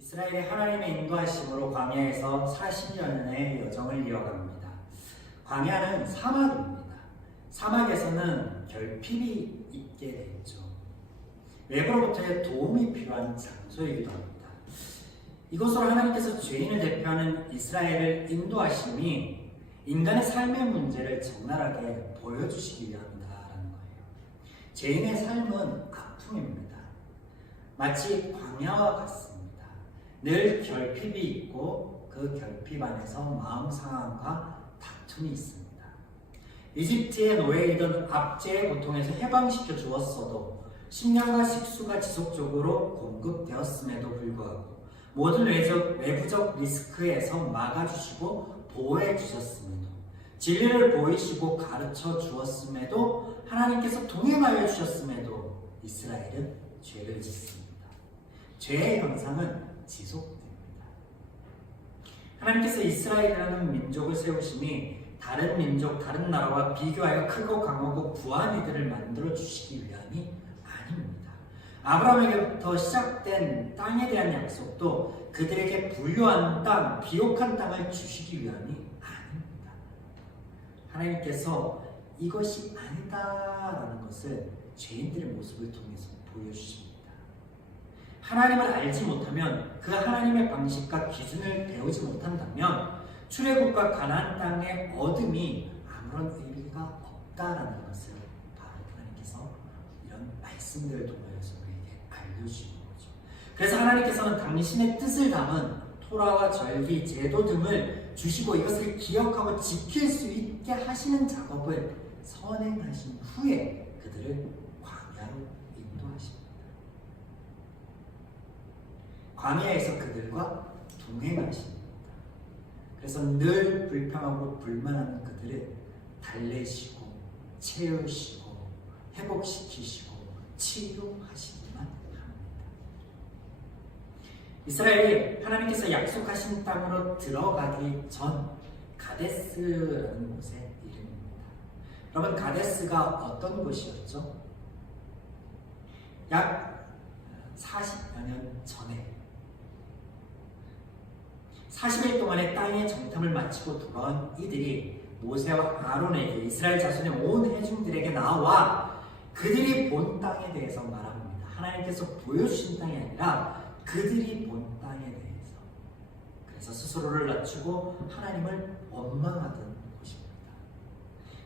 이스라엘이 하나님의 인도하심으로 광야에서 40년의 여정을 이어갑니다. 광야는 사막입니다. 사막에서는 결핍이 있게 되죠. 외부로부터의 도움이 필요한 장소이기도 합니다. 이곳으로 하나님께서 죄인을 대표하는 이스라엘을 인도하심이 인간의 삶의 문제를 적나라하게 보여주시기 위함이다라는 거예요. 죄인의 삶은 아픔입니다. 마치 광야와 같습니다. 늘 결핍이 있고 그 결핍 안에서 마음 상함과 다툼이 있습니다. 이집트의 노예이던 압제의 고통에서 해방시켜 주었어도 식량과 식수가 지속적으로 공급되었음에도 불구하고 모든 외부적 리스크에서 막아주시고 보호해 주셨음에도 진리를 보이시고 가르쳐 주었음에도 하나님께서 동행하여 주셨음에도 이스라엘은 죄를 짓습니다. 죄의 형상은 지속됩니다. 하나님께서 이스라엘이라는 민족을 세우심이 다른 민족, 다른 나라와 비교하여 크고 강하고 부한 이들을 만들어 주시기 위함이 아닙니다. 아브라함에게부터 시작된 땅에 대한 약속도 그들에게 부유한 땅, 비옥한 땅을 주시기 위함이 아닙니다. 하나님께서 이것이 아니다라는 것을 죄인들의 모습을 통해서 보여주십니다. 하나님을 알지 못하면 그 하나님의 방식과 기준을 배우지 못한다면 출애굽과 가나안 땅의 얻음이 아무런 의미가 없다라는 것을 바로 하나님께서 이런 말씀들을 통해서 우리에게 알려주시는 거죠. 그래서 하나님께서는 당신의 뜻을 담은 토라와 절기, 제도 등을 주시고 이것을 기억하고 지킬 수 있게 하시는 작업을 선행하신 후에 그들을 광야로 인도하십니다. 광야에서 그들과 동행하십니다. 그래서 늘 불평하고 불만하는 그들을 달래시고 채우시고 회복시키시고 치료하시기만 합니다. 이스라엘이 하나님께서 약속하신 땅으로 들어가기 전 가데스라는 곳의 이름입니다. 여러분, 가데스가 어떤 곳이었죠? 약 40여 년 전에 40일 동안의 땅의 정탐을 마치고 돌아온 이들이 모세와 아론에게 이스라엘 자손의 온 회중들에게 나와 그들이 본 땅에 대해서 말합니다. 하나님께서 보여주신 땅이 아니라 그들이 본 땅에 대해서. 그래서 스스로를 낮추고 하나님을 원망하던 곳입니다.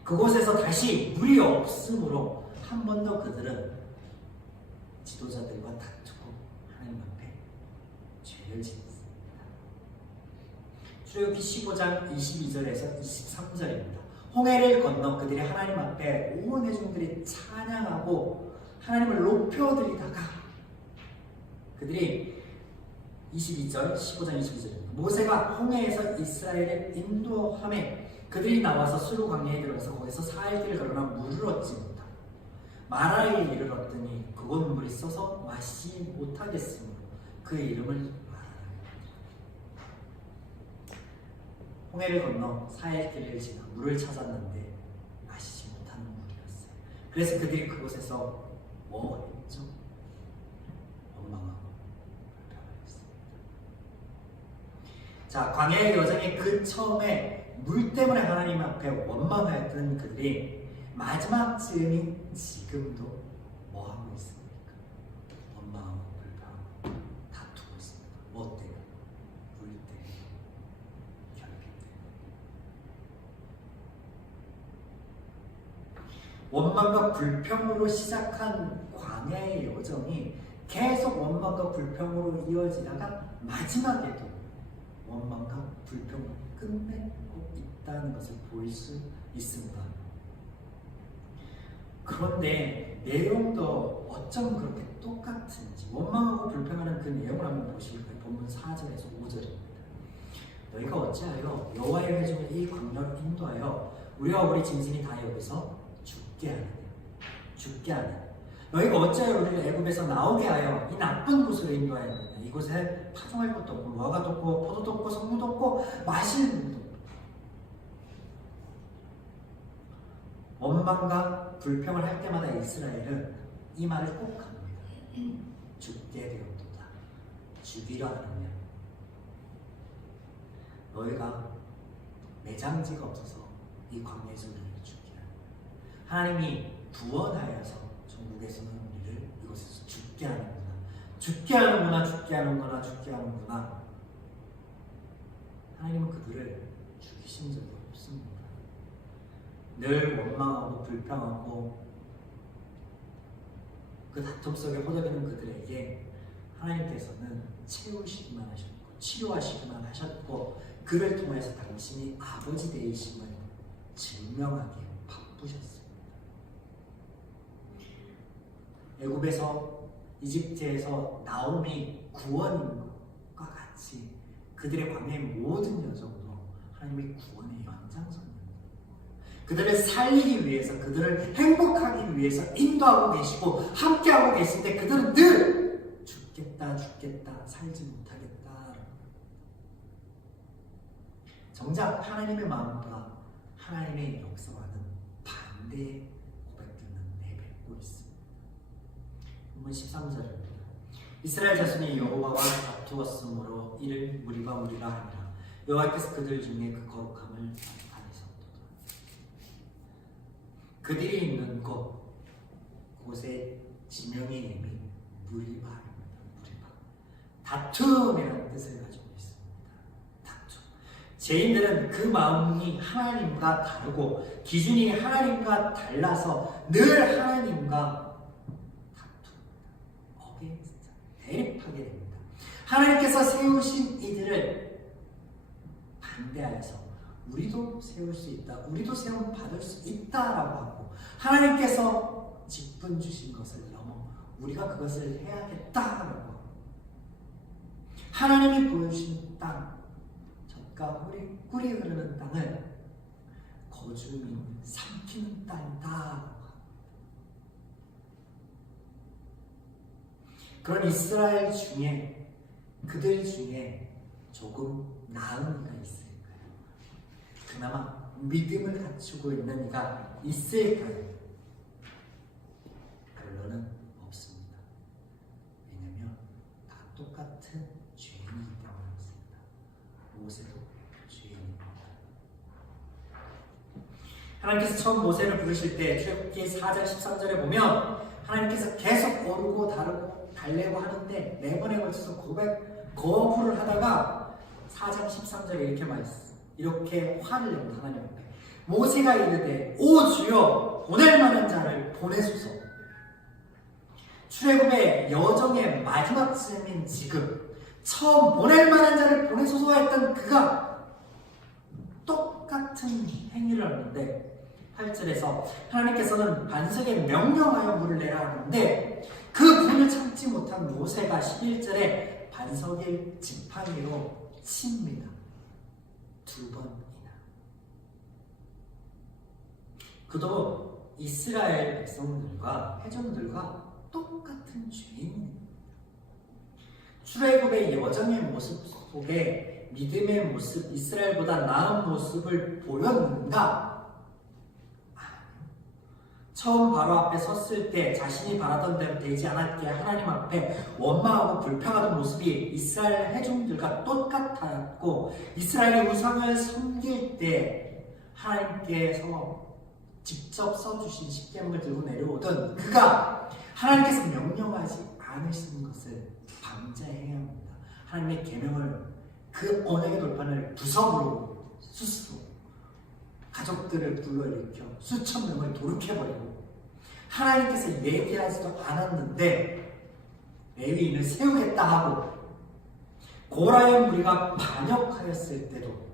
그곳에서 다시 물이 없으므로 한 번 더 그들은 지도자들과 다투고 하나님 앞에 죄를 짓습니다. 출애굽기 15장 22절에서 23절입니다. 홍해를 건너 그들이 하나님 앞에 온 회중들이 찬양하고 하나님을 높여드리다가 그들이 15장 22절입니다. 모세가 홍해에서 이스라엘을 인도함에 그들이 나와서 수르 광야에 들어가서 거기서 4일길을 걸으나 물을 얻지 못하고 마라에 이르렀더니 그곳 물이 써서 마시지 못하겠으므로 그 이름을 홍해를 건너 4일길을 지나 물을 찾았는데 마시지 못하는 물이었어요. 그래서 그들이 그곳에서 뭐 했죠? 원망하고 불평하였습니다. 자, 광야의 여정의 그 처음에 물 때문에 하나님 앞에 원망하였던 그들이 마지막 즈음인 지금도 뭐 하고 있습니까? 원망하고 불평하고 다투고 있습니다. 뭐 때문에? 물 때문에. 원망과 불평으로 시작한 광야의 여정이 계속 원망과 불평으로 이어지다가 마지막에도 원망과 불평으로 끝내고 있다는 것을 보일 수 있습니다. 그런데 내용도 어쩜 그렇게 똑같은지 원망하고 불평하는 그 내용을 한번 보실까요? 본문 4절에서 5절입니다. 너희가 어찌하여 여호와의 회중을 이 광야로 인도하여 우리와 우리 짐승이 다 여기서 죽게 하느냐. 너희가 어찌하여 우리를 애굽에서 나오게 하여 이 나쁜 곳으로 인도하였느냐. 이곳에 파종할 것도 없고 무화과도 없고 포도도 없고 성무도 없고 마실 물도 없고. 원망과 불평을 할 때마다 이스라엘은 이 말을 꼭 합니다. 죽게 되었도다. 죽이라 하느냐? 너희가 매장지가 없어서 이 광야에서 우리를 죽게 하느냐? 하나님이 구원하여서 전국에서는 우리를 이곳에서 죽게 하는구나. 죽게 하는구나, 죽게 하는구나, 죽게 하는구나. 하나님은 그들을 죽이신 적이 없습니다. 늘 원망하고 불평하고 그 다툼 속에 허덕이는 그들에게 하나님께서는 채우시기만 하셨고 치료하시기만 하셨고 그를 통해서 당신이 아버지 되심을 증명하기에 바쁘셨습니다. 애굽에서 이집트에서 나옴이 구원인 것과 같이 그들의 광야의 모든 여정도 하나님의 구원의 연장선입니다. 그들을 살리기 위해서, 그들을 행복하기 위해서 인도하고 계시고 함께하고 계실 때 그들은 늘 죽겠다, 살지 못하겠다. 정작 하나님의 마음과 하나님의 역사와는 반대의 고백들은 내뱉고 있습니다. 본문 13절입니다. 이스라엘 자손이 여호와와 다투었으므로 이를 무리가 무리라 하니라. 여호와께서 그들 중에 그 거룩함을 나타내셨도다. 그들이 있는 곳에 지명의 이름이 무리바입니다. 무리바. 다툼이라는 뜻을 가지고 있습니다. 다툼. 죄인들은 그 마음이 하나님과 다르고 기준이 하나님과 달라서 늘 하나님과 대립하게 됩니다. 하나님께서 세우신 이들을 반대하여서 우리도 세울 수 있다, 우리도 세움 받을 수 있다라고 하고 하나님께서 직분 주신 것을 넘어 우리가 그것을 해야겠다라고 하고 하나님이 보여주신 땅, 젖과 꿀이 흐르는 땅을 거주민 삼키는 땅이다. 그런 이스라엘 중에 그들 중에 조금 나은 이가 있을까요? 그나마 믿음을 갖추고 있는 이가 있을까요? 결론은 없습니다. 왜냐하면 다 똑같은 죄인이기 때문입니다. 모세도 죄인입니다. 하나님께서 처음 모세를 부르실 때 출애굽기 4장 13절에 보면 하나님께서 계속 오르고 달래고 하는데 4번에 걸쳐서 거부를 하다가 4장 13절에 이렇게 화를 냅니다. 하나님 앞에 모세가 이르되 오 주여 보낼 만한 자를 보내소서. 출애굽의 여정의 마지막쯤인 지금 처음 보낼 만한 자를 보내소서 했던 그가 똑같은 행위를 하는데 8절에서 하나님께서는 반석에 명령하여 물을 내라 하는데 그 불을 참지 못한 모세가 11절에 반석을 지팡이로 칩니다. 2번이나. 그도 이스라엘 백성들과 회중들과 똑같은 죄인입니다. 출애굽의 여정의 모습 속에 믿음의 모습, 이스라엘보다 나은 모습을 보였는가? 처음 바로 앞에 섰을 때 자신이 바라던 대로 되지 않았기에 하나님 앞에 원망하고 불평하던 모습이 이스라엘 회중들과 똑같았고 이스라엘의 우상을 섬길 때 하나님께서 직접 써주신 십계명을 들고 내려오던 그가 하나님께서 명령하지 않으신 것을 방자해야 합니다. 하나님의 계명을 그 언약의 돌판을 부숴버리고 스스로 가족들을 불러일으켜 수천 명을 도륙해버리고 하나님께서 얘기하지도 않았는데 레위인을 세우겠다 하고 고라의 무리가 반역하였을 때도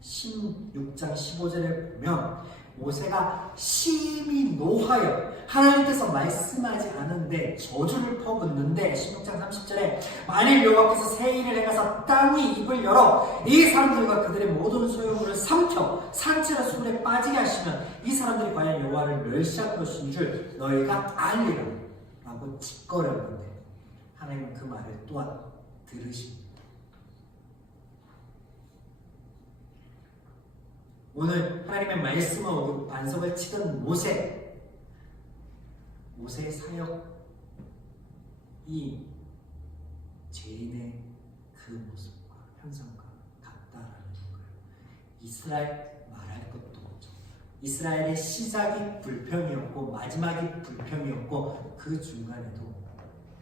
16장 15절에 보면 모세가 심히 노하여 하나님께서 말씀하지 않은데 저주를 퍼붓는데 16장 30절에 만일 여호와께서 새 일을 행하사 땅이 입을 열어 이 사람들과 그들의 모든 소유물을 삼켜 산채로 수물에 빠지게 하시면 이 사람들이 과연 여호와를 멸시한 것인 줄 너희가 알리라 라고 짓거렸는데 하나님은 그 말을 또한 들으십니다. 오늘 하나님의 말씀을 어기고 반석을 치던 모세의 사역이 죄인의 그 모습과 형상과 같다라는 거예요. 이스라엘 말할 것도 없죠. 이스라엘의 시작이 불평이었고 마지막이 불평이었고 그 중간에도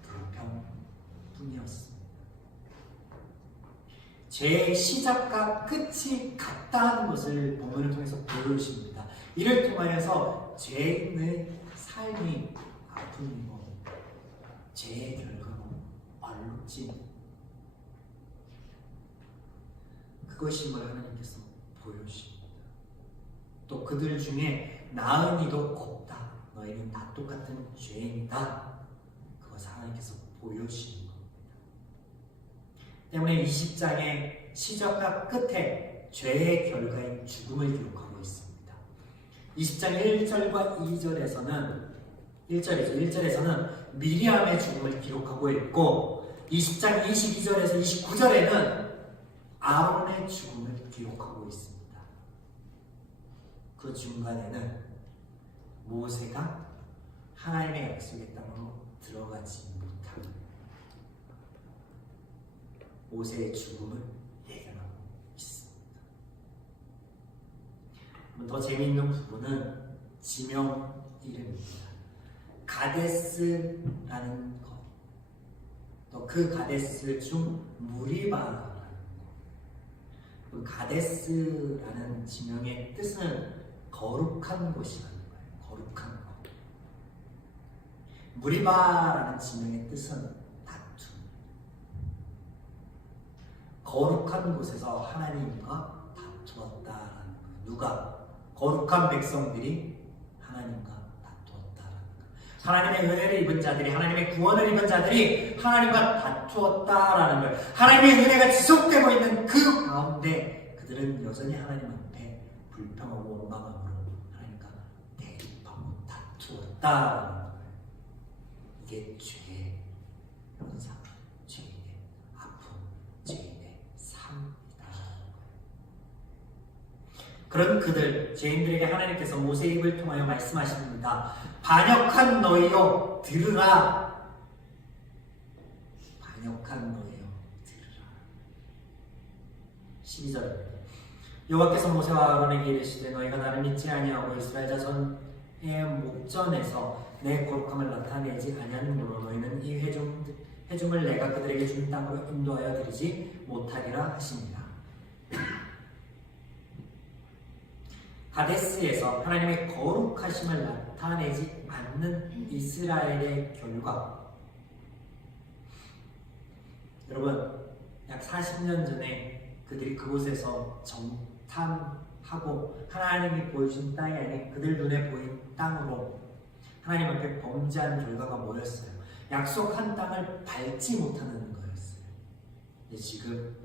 불평뿐이었습니다. 죄의 시작과 끝이 같다는 것을 본문을 통해서 보여주십니다. 이를 통하여서 죄인의 삶이 아픔이고 죄의 결과로 얼룩진 그것임을 하나님께서 보여주십니다. 또 그들 중에 나은 이도 없다. 너희는 다 똑같은 죄인이다. 그것을 하나님께서 보여주시는 겁니다. 때문에 20장의 시작과 끝에 죄의 결과인 죽음을 기록하고 있습니다. 20장 1절과 2절에서는 1절에서는 미리암의 죽음을 기록하고 있고 20장 22절에서 29절에는 아론의 죽음을 기록하고 있습니다. 그 중간에는 모세가 하나님의 약속의 땅으로 들어가지 못한 모세의 죽음을 예견하고 있습니다. 더 재미있는 부분은 지명 이름입니다. 가데스라는 것, 또 그 가데스 중 무리바라는 것. 그 가데스라는 지명의 뜻은 거룩한 곳이라는 거예요. 거룩한 곳. 무리바라는 지명의 뜻은 다툼. 거룩한 곳에서 하나님과 다투었다라는 거예요. 누가? 거룩한 백성들이 하나님과 다투었다라는 거예요. 하나님의 은혜를 입은 자들이, 하나님의 구원을 입은 자들이 하나님과 다투었다라는 거예요. 하나님의 은혜가 지속되고 있는 그 가운데 그들은 여전히 하나님 앞에 불평하고 원망함으로 하나님과 대립하고 다투었다라는 거예요. 이게 죄의 현상, 죄인의 아픔, 죄인의 삶이다. 그런 그들, 죄인들에게 하나님께서 모세 입을 통하여 말씀하십니다. 반역한 너희여 들으라. 반역한 너희여 들으라. 12절 여호와께서 모세와 아론에게 이르시되 너희가 나를 믿지 아니하고 이스라엘 자손의 목전에서 내 거룩함을 나타내지 아니하므로 너희는 이 회중을 내가 그들에게 준 땅으로 인도하여 드리지 못하리라 하시니라. 가데스에서 하나님의 거룩하심을 나타내지 않는 이스라엘의 결과, 여러분 약 40년 전에 그들이 그곳에서 정탐하고 하나님이 보여준 땅이 아닌 그들 눈에 보인 땅으로 하나님 앞에 범죄한 결과가 뭐였어요? 약속한 땅을 밟지 못하는 거였어요. 근데 지금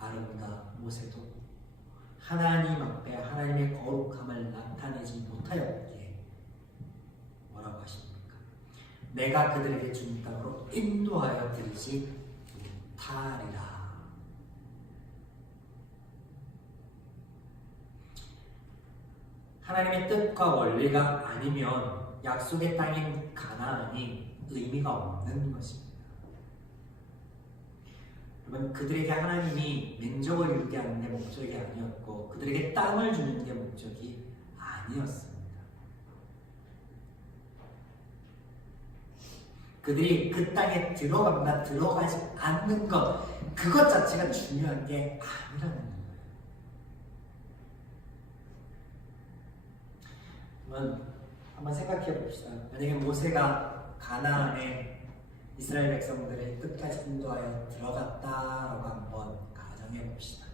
아론과 모세도 하나님 앞에 하나님의 거룩함을 나타내지 못하였기에 뭐라고 하십니까? 내가 그들에게 준 땅으로 인도하여 드리지 못하리라. 하나님의 뜻과 원리가 아니면 약속의 땅인 가나안이 의미가 없는 것입니다. 여러분, 그들에게 하나님이 민족을 이루게 하는 게 목적이 아니었고 그들에게 땅을 주는 게 목적이 아니었습니다. 그들이 그 땅에 들어간다 들어가지 않는 것, 그것 자체가 중요한 게 아니라는 거예요. 그러면 한번 생각해 봅시다. 만약에 모세가 가나안에 이스라엘 백성들을 끝까지 인도하여 들어갔다라고 한번 가정해 봅시다.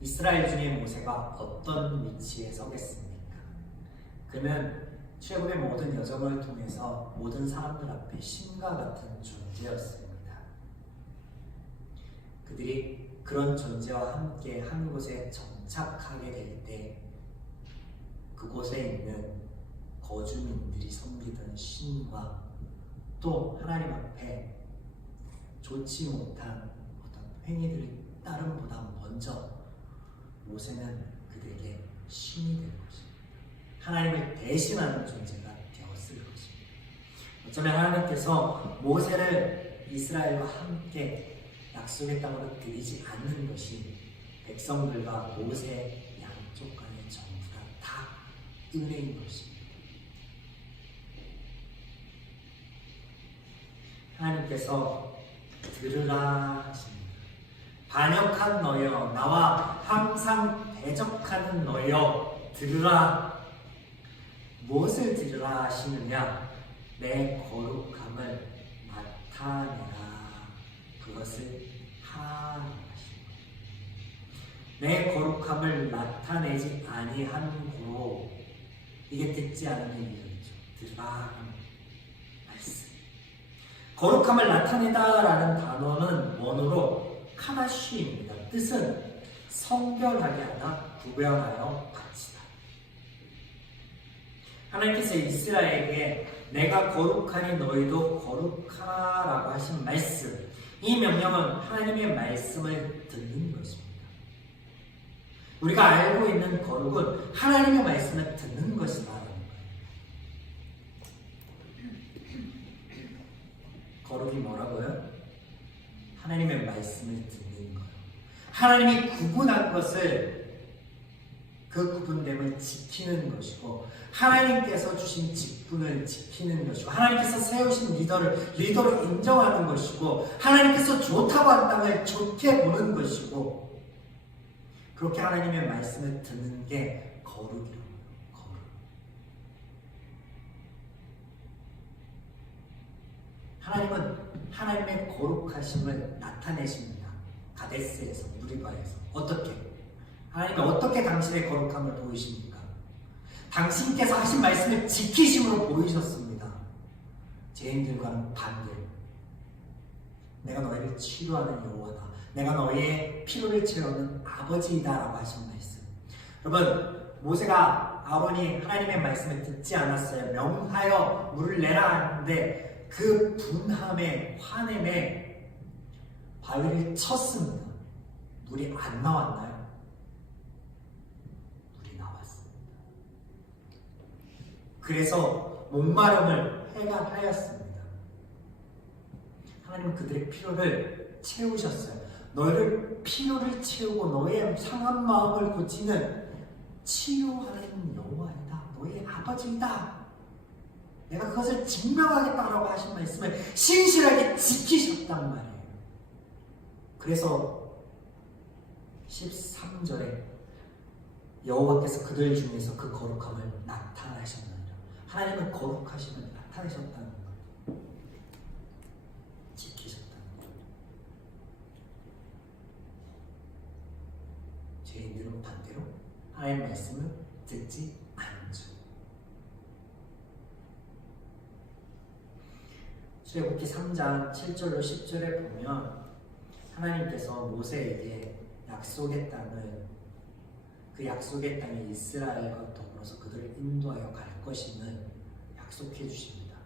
이스라엘 중에 모세가 어떤 위치에 서겠습니까? 그는 최고의 모든 여정을 통해서 모든 사람들 앞에 신과 같은 존재였습니다. 그들이 그런 존재와 함께 한 곳에 정착하게 될 때 그곳에 있는 거주민들이 섬기던 신과 또 하나님 앞에 좋지 못한 어떤 행위들이 따름보다 먼저 모세는 그들에게 신이 된 것입니다. 하나님을 대신하는 존재가 되었을 것입니다. 어쩌면 하나님께서 모세를 이스라엘과 함께 약속의 땅으로 들이지 않는 것이 백성들과 모세 양쪽 간의 전부 다 은혜인 것입니다. 하나님께서 들으라 하십니다. 반역한 너여, 나와 항상 대적하는 너여, 들으라. 무엇을 들으라 하시느냐? 내 거룩함을 나타내라. 그것을 하라 하십니다. 내 거룩함을 나타내지 아니한 고로, 이게 듣지 않는 이유죠. 들으라 하는 말씀. 거룩함을 나타내다라는 단어는 원어로 카다시입니다. 뜻은 성별하게 하다, 구별하여 바치다. 하나님께서 이스라엘에게 내가 거룩하니 너희도 거룩하라고 하신 말씀, 이 명령은 하나님의 말씀을 듣는 것입니다. 우리가 알고 있는 거룩은 하나님의 말씀을 듣는 것이다. 거룩이 뭐라고요? 하나님의 말씀을 듣는 거예요. 하나님이 구분한 것을, 그 구분됨을 지키는 것이고, 하나님께서 주신 직분을 지키는 것이고, 하나님께서 세우신 리더로 인정하는 것이고, 하나님께서 좋다고 한 땅을 좋게 보는 것이고, 그렇게 하나님의 말씀을 듣는 게 거룩이라고요. 거룩. 하나님은 하나님의 거룩하심을 나타내십니다. 가데스에서, 무리바에서. 어떻게? 하나님이 어떻게 당신의 거룩함을 보이십니까? 당신께서 하신 말씀을 지키심으로 보이셨습니다. 죄인들과는 반대로. 내가 너희를 치료하는 여호와다. 내가 너희의 피로를 채우는 아버지이다라고 하신 말씀. 여러분, 모세가 아론이 하나님의 말씀을 듣지 않았어요. 명하여 물을 내라 하는데 그 분함에, 화냄에 바위를 쳤습니다. 물이 안 나왔나요? 물이 나왔습니다. 그래서 목마름을 해결하였습니다. 하나님은 그들의 필요를 채우셨어요. 너희를 필요를 채우고 너희의 상한 마음을 고치는 치료하는 여호와이다. 너희의 아버지이다. 내가 그것을 증명하겠다라고 하신 말씀을 신실하게 지키셨단 말이에요. 그래서 13절에 여호와께서 그들 중에서 그 거룩함을 나타내셨느니라. 하나님은 거룩하심을 나타내셨다는 거예요. 지키셨다는 거예요. 죄인들은 반대로 하나님의 말씀을 듣지 않죠. 출애굽기 3장 7절로 10절에 보면 하나님께서 모세에게 약속의 땅을, 그 약속의 땅이 이스라엘과 더불어서 그들을 인도하여 갈 것임을 약속해 주십니다.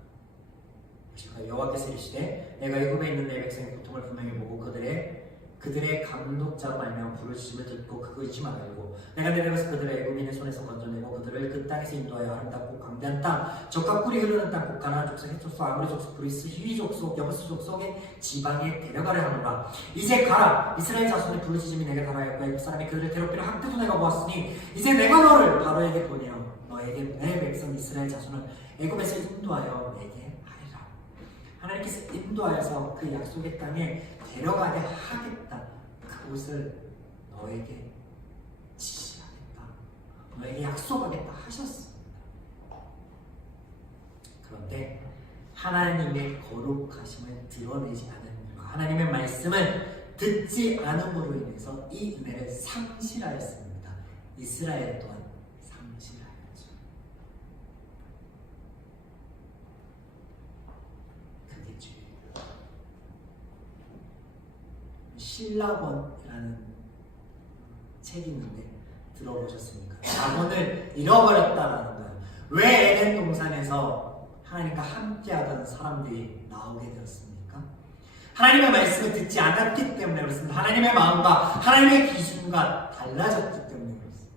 여호와께서 이르시되 내가 애굽에 있는 내 백성의 고통을 분명히 보고 그들의 감독자로 말미암아 부르짖음을 듣고 그 의심을 알고 내가 내려가서 그들의 애굽인의 손에서 건져내고 그들을 그 땅에서 인도하여 아름답고 광대한 땅, 젖과 꿀이 흐르는 땅, 곧 가나안 족속, 헷 족속, 아모리 족속, 브리스, 히위 족속, 여부스 족속의 지방에 데려가려 하노라. 이제 가라. 이스라엘 자손의 부르짖음이 내게 달하였고 애굽 사람이 그들을 괴롭히려 학대도 내가 보았으니 이제 내가 너를 바로에게 보내어 너에게 내 백성 이스라엘 자손을 애굽에서 인도하여 내게 하리라. 하나님께서 인도하여서 그 약속의 땅에 데려가게 하겠다. 그곳을 너에게 지시하겠다. 너에게 약속하겠다 하셨습니다. 그런데 하나님의 거룩하심을 드러내지 않은 이유가 하나님의 말씀을 듣지 않음으로 인해서 이 은혜를 상실하였습니다. 이스라엘 또한 상실하였죠. 그게 죄예요. 신라본이라는 책이 있는데 들어보셨습니까? 자본을 잃어버렸다라는 거예요. 왜 에덴 동산에서 하나님과 함께하던 사람들이 나오게 되었습니까? 하나님의 말씀을 듣지 않았기 때문에 그렇습니다. 하나님의 마음과 하나님의 기준과 달라졌기 때문에 그렇습니다.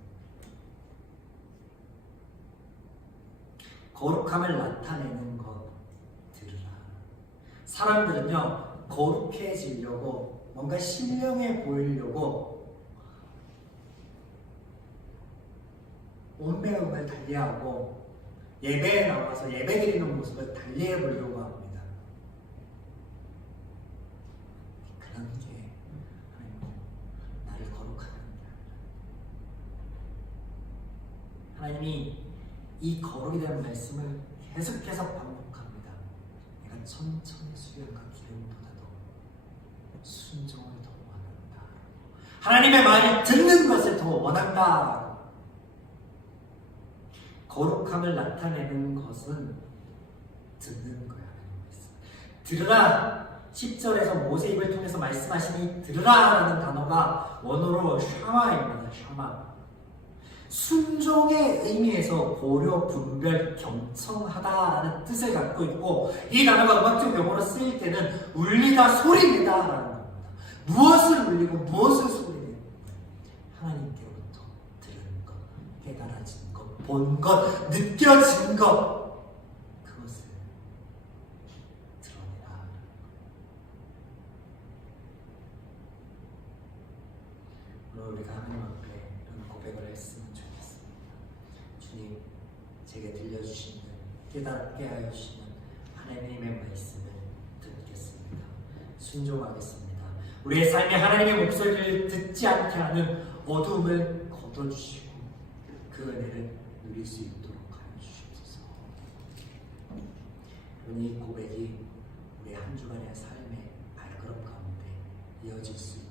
거룩함을 나타내는 것 들으라. 사람들은요, 거룩해지려고 뭔가 신령해 보이려고 온매음을 달리하고 예배에 나와서 예배드리는 모습을 달리해 보려고 합니다. 그런 게 나를 거룩하게 합니다. 하나님이 이 거룩에 대한 말씀을 계속해서 반복합니다. 내가 천천히 수련과 기름보다도 순종을 더 원한다. 하나님의 말을 듣는 것을 더 원한다. 거룩함을 나타내는 것은 듣는 거야. 들으라. 10절에서 모세 입을 통해서 말씀하시니 들으라라는 단어가 원어로 샤마입니다. 샤마. 순종의 의미에서 고려, 분별, 경청하다라는 뜻을 갖고 있고, 이 단어가 음악적 용어로 쓰일 때는 울리다, 소리내다라는 겁니다. 무엇을 울리고 무엇을 소리내는 거예요? 하나님께로부터 들은 것, 깨달아진 것, 본 것, 느껴진 것, 그것을 드러내라. 오늘 우리가 하나님 앞에 이런 고백을 했으면 좋겠습니다. 주님, 제게 들려주시는, 깨닫게 하여 주시는 하나님의 말씀을 듣겠습니다. 순종하겠습니다. 우리의 삶에 하나님의 목소리를 듣지 않게 하는 어두움을 걷어주시고 그 은혜를 누릴 수 있도록 하여 주시옵소서. 이 고백이 우리 한 주간의 삶의 발걸음 가운데 이어질 수 있도록